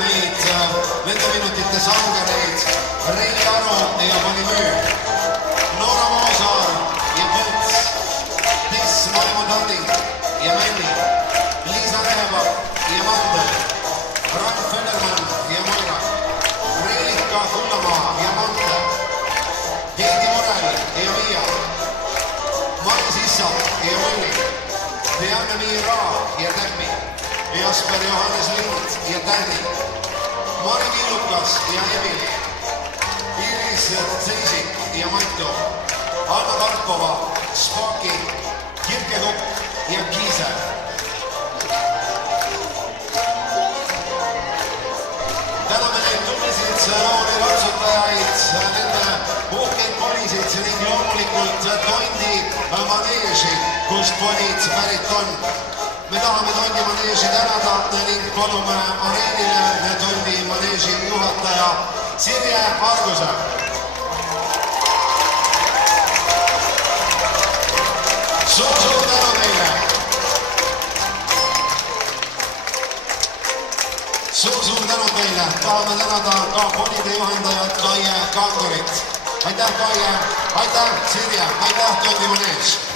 meid nende minutite sangareid Rein Aro ja Mani Müür, Noora Moosaar ja Põlts, Tess Maimond-Halding ja Männi, Liisa Rehepap ja Mandel, Ralf Föllermann ja Moira, Reelika Kullamaa ja Mante, Heidi Murel ja Miia, Maris Issat ja Ulli, Janne-Mii Raa ja Täppi, Jasper Johannes Lind ja Täni, Mari Villukas ja Emili, Iris Seisik ja Maitu, Anna Karpova, Spaki, Kirke Kupp ja Kiise. Täname neid tublisid lauli ratsutajaid, nende uhkeid kolisid ning loomulikult Tondi maneeži, kust kolid pärit on. Me tahame Tondi maneeži tänada ning palume areenile Tondi maneeži juhataja Sirje Arguse. Suur tänu teile! Suur tänu teile! Tahame tänada ka kolide juhendajat Kaie Kandurit. Aitäh Kaie, aitäh Sirje, aitäh Tondi maneež!